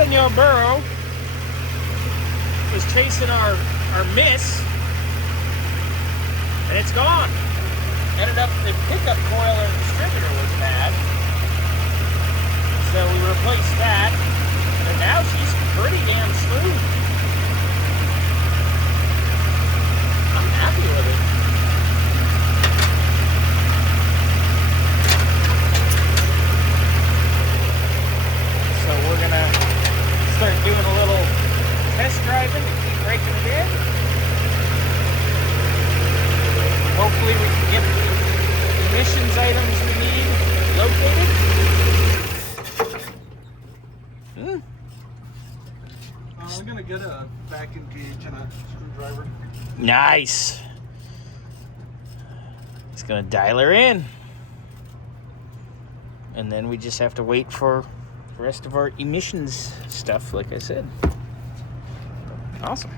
Senor Burrow was chasing our miss, and it's gone. Ended up the pickup coil or distributor was bad, so we replaced that, and now she's pretty damn smooth. I'm happy with it. So we're gonna start doing a little test driving and keep breaking it in. Hopefully we can get the emissions items we need located. I'm gonna get a vacuum gauge and a screwdriver. Nice. It's gonna dial her in. And then we just have to wait for the rest of our emissions stuff, like I said. Awesome.